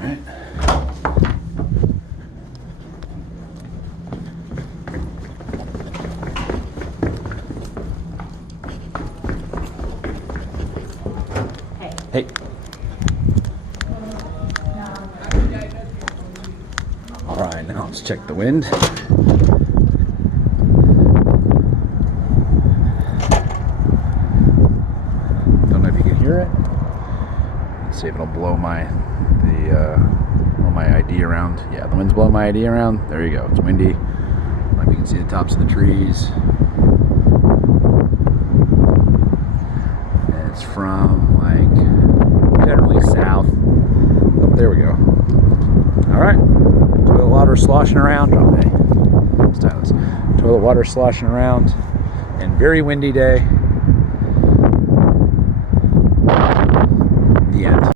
right. Hey. All right, now let's check the wind. Don't know if you can hear it. Let's see if it'll blow my ID around. Yeah, the wind's blowing my ID around. There you go. It's windy. I don't know if you can see the tops of the trees. And it's from like generally south. Oh, there we go. All right. Toilet water sloshing around. Oh, hey, let's tie this. Toilet water sloshing around. And very windy day. The end.